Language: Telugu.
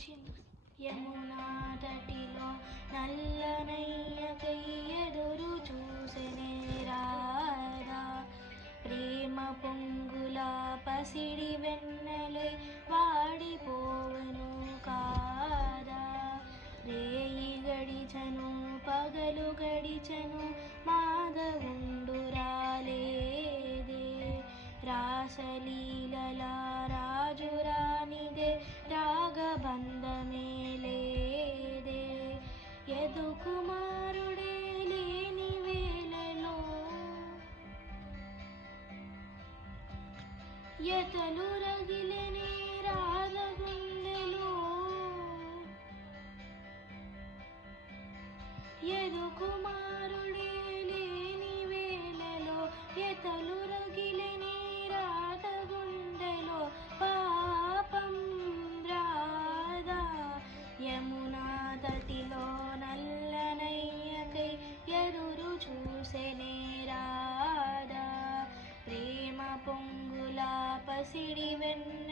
యమునా తటిలో నల్లనయ్యకై ఎదురు చూసెనే రాధా. ప్రేమ పొంగుల పసిడి వెన్నెలై వాడిపోవెను కాదా. రేయి గడిచెను పగలు గడిచెను మాధవుండు రాలేదే. రాసలీలల రాజురానిదే రాగబంధమే లేదే. యదుకుమారుడే లేని వేళలో యతలు రగిలెనే రాధ గుండెలో. యదుకుమారుడే లేని వేళలో యతలు రగిలెనే రాధ గుండెలో. పాపం రాధా. యమునా తటిలో నల్లనయ్యకై ఎదురు చూసెనే రాధా. ప్రేమ పొంగుల పసిడి వెన్నెలై